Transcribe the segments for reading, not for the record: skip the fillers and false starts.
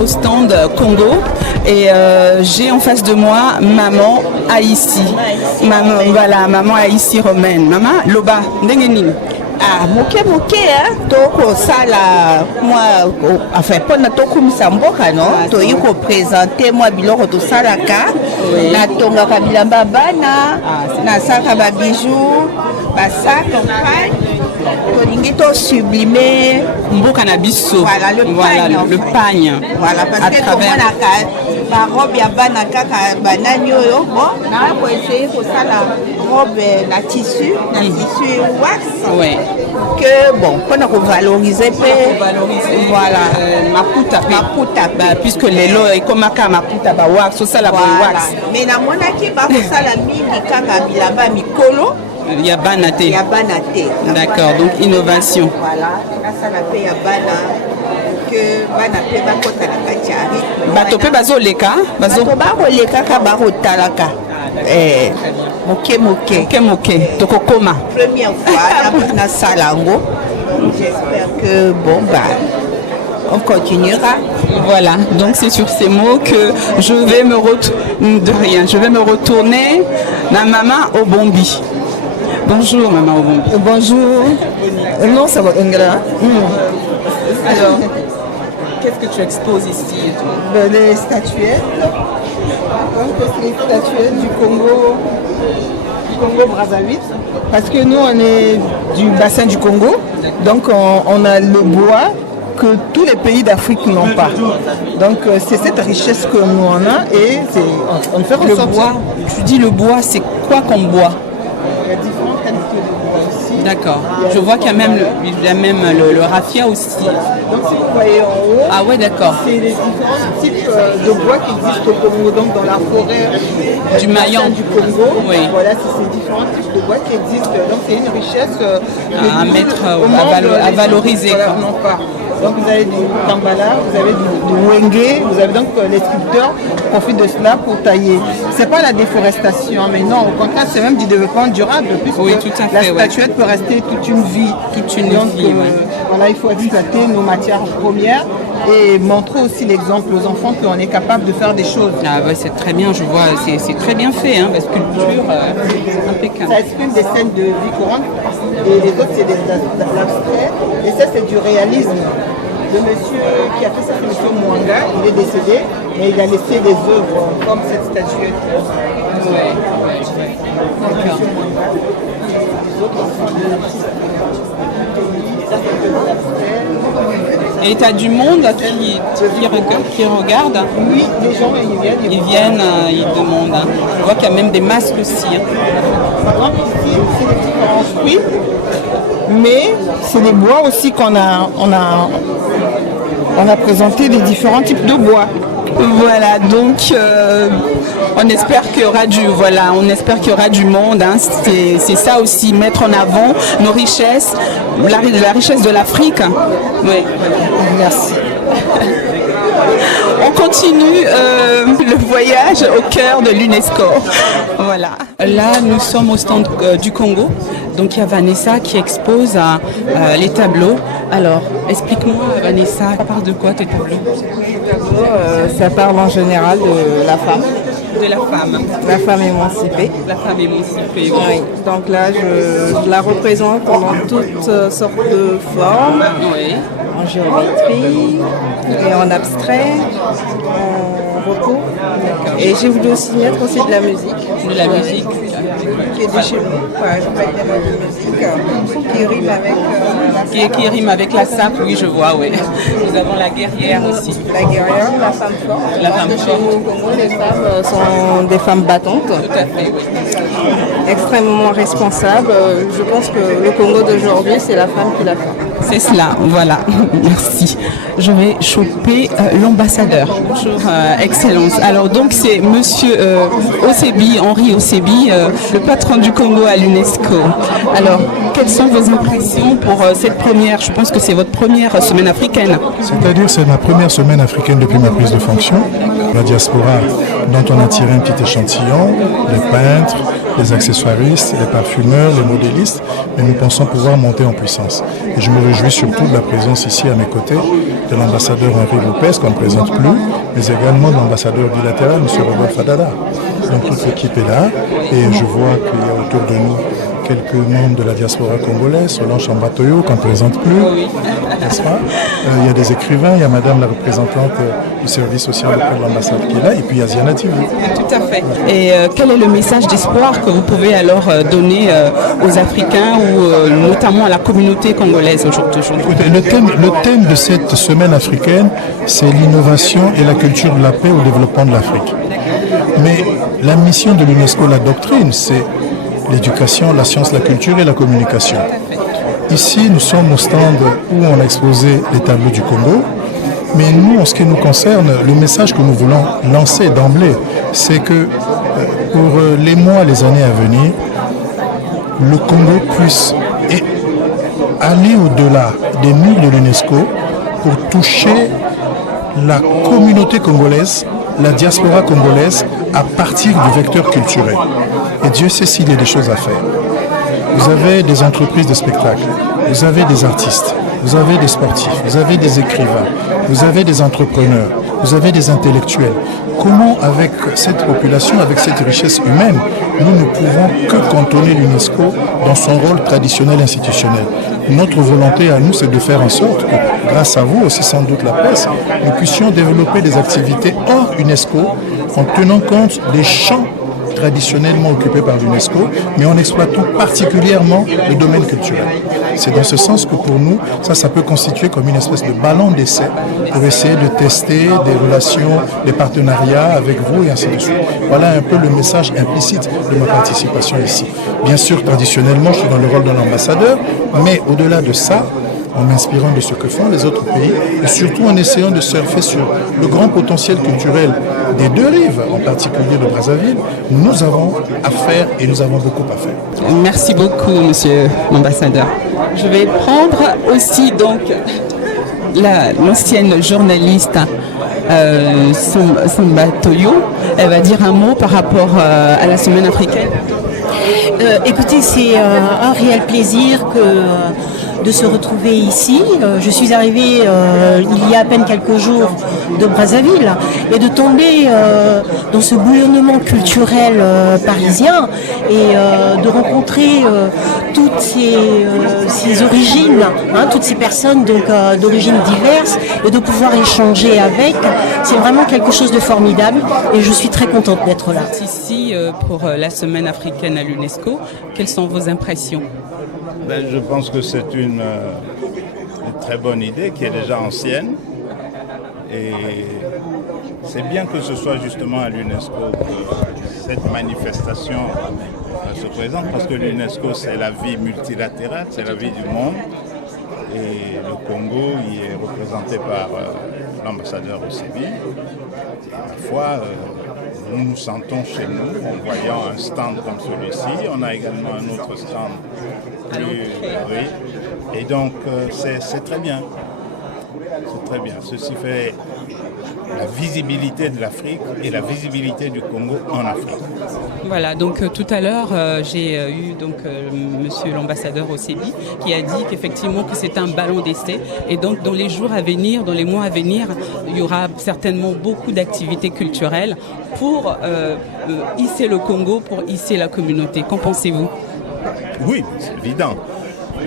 au stand Congo et j'ai en face de moi maman Aïssi. Maman, voilà, maman Aïssi romaine. Maman, loba, ndenge nini? Ah, moke hein, toko sala moi enfin pona toko misamboka non to yiko présenter moi biloko to salaka na tonga kabilamba bana na saka ba bijoux ba sac tolingi to sublimer mboka na biso. Voilà le pagne. Voilà parce que travers ba robe ya bana kaka banani oyo bon na ko essayer ko sala robe na tissu wax. Ouais. Que bon, qu'on a valorisé, voilà, maputa, puisque les lots et comme à maputa, bah wax, ça la wax. Mais na mona qui va faire ça la mine kaka bilamba mikolo. Il y a banaté. D'accord, donc innovation. Voilà, ça la paix ya bana que banaté ba kota la kachari. Batope bazo leka, bazo ba leka ka ba talaka. Moke. Tokokoma. Première fois dans Salango. J'espère que bon on continuera. Voilà, donc c'est sur ces mots que je vais me retourner na maman Obombi. Bonjour maman Obombi. Bonjour. Non, ça va Ingra. Alors, qu'est-ce que tu exposes ici? Les statuettes. Les statuettes du Congo Brazzaville, parce que nous on est du bassin du Congo, donc on a le bois que tous les pays d'Afrique n'ont pas. Donc c'est cette richesse que nous on a et on fait ressortir. Le bois, tu dis le bois, c'est quoi comme bois? Il y a différentes qualités de bois ici. D'accord. Je vois qu'il y a même le raffia aussi. Donc si vous voyez en haut, ah ouais, d'accord. C'est les différents types de bois qui existent au Congo, donc dans la forêt du Mayan du Congo. Oui. Voilà, c'est ces différents types de bois qui existent. Donc c'est une richesse à mettre, à valoriser. Voilà, non pas. Donc vous avez du Kambala, vous avez du Wenge, vous avez donc les sculpteurs profitent de cela pour tailler. C'est pas la déforestation, mais non, au contraire, c'est même du développement durable, puisque oui, tout à fait, la statuette peut rester toute une vie. Voilà, il faut exploiter nos matières premières et montrer aussi l'exemple aux enfants qu'on est capable de faire des choses. Ah ouais, c'est très bien, je vois, c'est très bien fait, hein, la sculpture, impeccable. Ça exprime des scènes de vie courante et les autres c'est de l'abstrait et ça c'est du réalisme. Le monsieur qui a fait ça, c'est monsieur Mwanga, il est décédé, mais il a laissé des œuvres comme cette statuette. D'accord. Et tu as du monde qui regarde? Oui, les gens ils viennent. Ils demandent. Je vois qu'il y a même des masques aussi. Par exemple, ici, c'est des différents fruits, mais c'est des bois aussi qu'on a présenté des différents types de bois. Voilà, donc on espère qu'il y aura du monde. Hein. C'est ça aussi, mettre en avant nos richesses, la richesse de l'Afrique. Oui. Merci. On continue le voyage au cœur de l'UNESCO. Voilà. Là, nous sommes au stand du Congo. Donc il y a Vanessa qui expose les tableaux. Alors, explique-moi Vanessa, ça parle de quoi tes tableaux? Les tableaux, ça parle en général de la femme. De la femme. La femme émancipée. La femme émancipée. Oui. Donc là, je la représente dans toutes sortes de formes. Oui. En géométrie et en abstrait, en repos. Et j'ai voulu aussi mettre aussi de la musique. De la musique. Qui est de chez nous. Enfin, je vais mettre des mots de musique qui rime avec la qui rime avec la sape, oui, je vois, oui. Nous avons la guerrière aussi. La guerrière, la femme forte. La femme forte. Chez nous au Congo, les femmes sont des femmes battantes. Tout à fait, oui. Extrêmement responsables. Je pense que le Congo d'aujourd'hui, c'est la femme qui l'a fait. C'est cela, voilà. Merci. Je vais choper l'ambassadeur. Bonjour, Excellence. Alors donc c'est Monsieur Osebi, Henri Osebi, le patron du Congo à l'UNESCO. Alors, quelles sont vos impressions pour cette première, je pense que c'est votre première semaine africaine? C'est-à-dire c'est ma première semaine africaine depuis ma prise de fonction. La diaspora dont on a tiré un petit échantillon, les peintres, les accessoiristes, les parfumeurs, les modélistes, et nous pensons pouvoir monter en puissance. Et je me réjouis surtout de la présence ici à mes côtés de l'ambassadeur Henri Lopez, qu'on ne présente plus, mais également de l'ambassadeur bilatéral, M. Rodolphe Adada. Donc toute l'équipe est là, et je vois qu'il y a autour de nous quelques membres de la diaspora congolaise, Solange Ambatoyo, qu'on ne présente plus, n'est-ce pas? Il y a des écrivains, il y a madame la représentante du service social auprès de l'ambassade qui est là, et puis il y a Ziana TV. Tout à fait. Et quel est le message d'espoir que vous pouvez alors donner aux Africains ou notamment à la communauté congolaise aujourd'hui? Écoutez, le thème de cette semaine africaine, c'est l'innovation et la culture de la paix au développement de l'Afrique. Mais la mission de l'UNESCO, la doctrine, c'est l'éducation, la science, la culture et la communication. Ici, nous sommes au stand où on a exposé les tableaux du Congo. Mais nous, en ce qui nous concerne, le message que nous voulons lancer d'emblée, c'est que pour les mois, les années à venir, le Congo puisse aller au-delà des murs de l'UNESCO pour toucher la communauté congolaise, la diaspora congolaise, à partir du vecteur culturel. Et Dieu sait s'il y a des choses à faire. Vous avez des entreprises de spectacle, vous avez des artistes, vous avez des sportifs, vous avez des écrivains, vous avez des entrepreneurs, vous avez des intellectuels. Comment, avec cette population, avec cette richesse humaine, nous ne pouvons que cantonner l'UNESCO dans son rôle traditionnel institutionnel? Notre volonté à nous, c'est de faire en sorte que, grâce à vous, aussi sans doute la presse, nous puissions développer des activités hors UNESCO en tenant compte des champs traditionnellement occupés par l'UNESCO, mais en exploitant particulièrement le domaine culturel. C'est dans ce sens que pour nous, ça peut constituer comme une espèce de ballon d'essai pour essayer de tester des relations, des partenariats avec vous et ainsi de suite. Voilà un peu le message implicite de ma participation ici. Bien sûr, traditionnellement, je suis dans le rôle d'un ambassadeur, mais au-delà de ça, en m'inspirant de ce que font les autres pays et surtout en essayant de surfer sur le grand potentiel culturel des deux rives, en particulier de Brazzaville, nous avons à faire et nous avons beaucoup à faire. Merci beaucoup, monsieur l'ambassadeur. Je vais prendre aussi donc l'ancienne journaliste Samba Toyo. Elle va dire un mot par rapport à la semaine africaine. Écoutez, c'est un réel plaisir de se retrouver ici. Je suis arrivée il y a à peine quelques jours de Brazzaville et de tomber dans ce bouillonnement culturel parisien et de rencontrer toutes ces origines, toutes ces personnes d'origines diverses et de pouvoir échanger avec. C'est vraiment quelque chose de formidable et je suis très contente d'être là. Ici pour la semaine africaine à l'UNESCO, quelles sont vos impressions? Je pense que c'est une très bonne idée qui est déjà ancienne et c'est bien que ce soit justement à l'UNESCO que cette manifestation se présente parce que l'UNESCO c'est la vie multilatérale, c'est la vie du monde et le Congo y est représenté par l'ambassadeur Osebi. Parfois, nous nous sentons chez nous en voyant un stand comme celui-ci. On a également un autre stand plus oui. Et donc, c'est très bien. C'est très bien. Ceci fait la visibilité de l'Afrique et la visibilité du Congo en Afrique. Voilà, donc tout à l'heure, j'ai eu donc monsieur l'ambassadeur Osebi qui a dit qu'effectivement que c'est un ballon d'essai et donc dans les jours à venir, dans les mois à venir, il y aura certainement beaucoup d'activités culturelles pour hisser le Congo, pour hisser la communauté. Qu'en pensez-vous? Oui, c'est évident.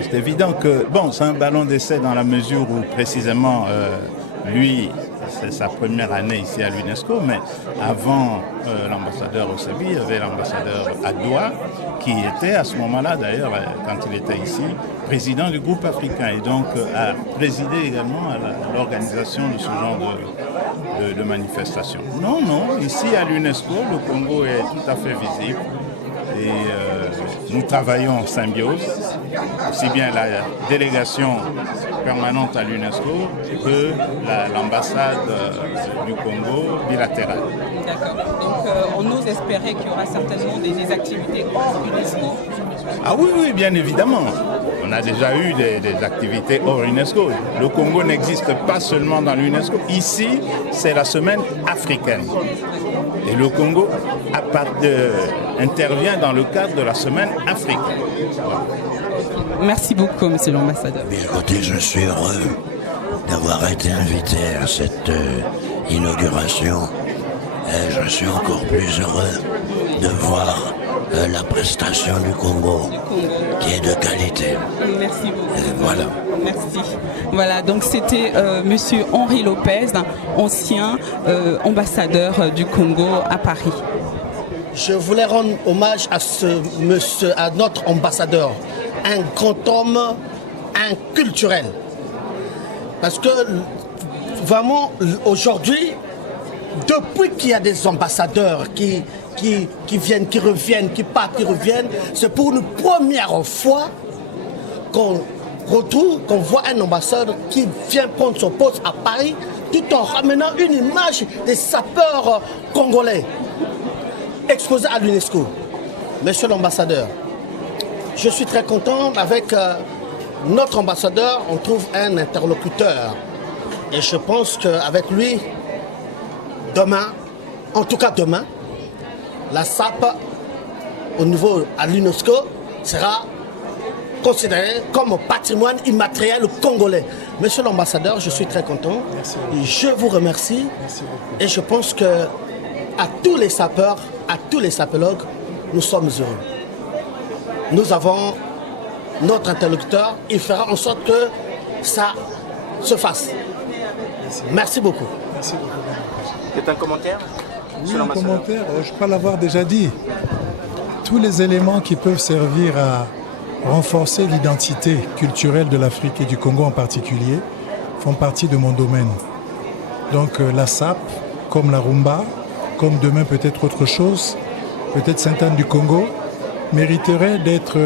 C'est évident que, bon, c'est un ballon d'essai dans la mesure où précisément lui, c'est sa première année ici à l'UNESCO, mais avant l'ambassadeur Osebi, il y avait l'ambassadeur Adoua, qui était à ce moment-là, d'ailleurs, quand il était ici, président du groupe africain, et donc a présidé également à l'organisation de ce genre de manifestation. Non, ici à l'UNESCO, le Congo est tout à fait visible, et nous travaillons en symbiose, aussi bien la délégation permanente à l'UNESCO que l'ambassade du Congo bilatérale. D'accord. Donc on ose espérer qu'il y aura certainement des activités hors UNESCO. Ah oui, bien évidemment. on a déjà eu des activités hors UNESCO. Le Congo n'existe pas seulement dans l'UNESCO. Ici, c'est la semaine africaine. Et le Congo intervient dans le cadre de la semaine africaine. Voilà. Merci beaucoup, monsieur l'ambassadeur. Bien, écoutez, je suis heureux d'avoir été invité à cette inauguration. Et je suis encore plus heureux de voir la prestation du Congo qui est de qualité. Merci beaucoup. Et voilà. Merci. Voilà, donc c'était monsieur Henri Lopez, ancien ambassadeur du Congo à Paris. Je voulais rendre hommage à notre ambassadeur, un grand homme, un culturel. Parce que vraiment, aujourd'hui, depuis qu'il y a des ambassadeurs qui viennent, qui reviennent, qui partent, qui reviennent, c'est pour une première fois qu'on retrouve, qu'on voit un ambassadeur qui vient prendre son poste à Paris tout en ramenant une image des sapeurs congolais exposés à l'UNESCO. Monsieur l'ambassadeur, je suis très content. Avec notre ambassadeur, on trouve un interlocuteur. Et je pense qu'avec lui, demain, en tout cas demain, la SAP au niveau à l'UNESCO sera considérée comme patrimoine immatériel congolais. Monsieur l'ambassadeur, je suis très content. Je vous remercie. Et je pense que à tous les sapeurs, à tous les sapologues, nous sommes heureux. Nous avons notre interlocuteur, il fera en sorte que ça se fasse. Merci beaucoup. Merci beaucoup. C'est un commentaire? Oui, un commentaire, je crois l'avoir déjà dit. Tous les éléments qui peuvent servir à renforcer l'identité culturelle de l'Afrique et du Congo en particulier font partie de mon domaine. Donc la SAP, comme la rumba, comme demain peut-être autre chose, peut-être Sainte-Anne du Congo, mériterait d'être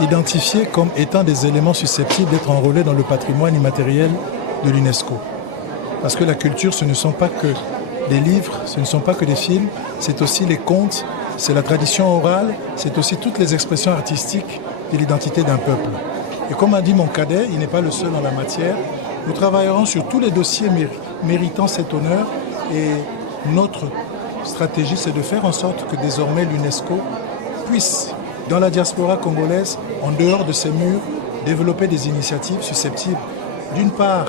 identifiés comme étant des éléments susceptibles d'être enrôlés dans le patrimoine immatériel de l'UNESCO. Parce que la culture, ce ne sont pas que des livres, ce ne sont pas que des films, c'est aussi les contes, c'est la tradition orale, c'est aussi toutes les expressions artistiques de l'identité d'un peuple. Et comme a dit mon cadet, il n'est pas le seul en la matière, nous travaillerons sur tous les dossiers méritant cet honneur et notre stratégie, c'est de faire en sorte que désormais l'UNESCO puisse, dans la diaspora congolaise, en dehors de ses murs, développer des initiatives susceptibles, d'une part,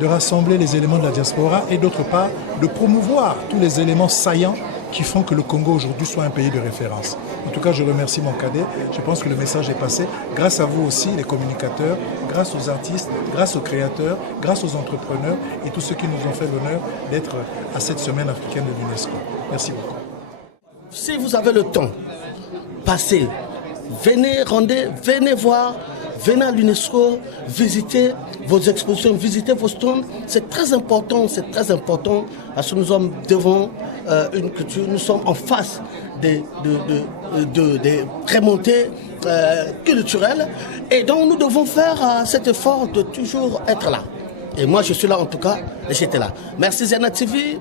de rassembler les éléments de la diaspora et d'autre part, de promouvoir tous les éléments saillants qui font que le Congo aujourd'hui soit un pays de référence. En tout cas, je remercie mon cadet. Je pense que le message est passé. Grâce à vous aussi, les communicateurs, grâce aux artistes, grâce aux créateurs, grâce aux entrepreneurs et tous ceux qui nous ont fait l'honneur d'être à cette semaine africaine de l'UNESCO. Merci beaucoup. Si vous avez le temps, passez, venez, venez voir, venez à l'UNESCO, visitez vos expositions, visitez vos stands. C'est très important parce que nous sommes devant une culture, nous sommes en face des remontées culturelles et donc nous devons faire cet effort de toujours être là. Et moi je suis là en tout cas et j'étais là. Merci Zena TV.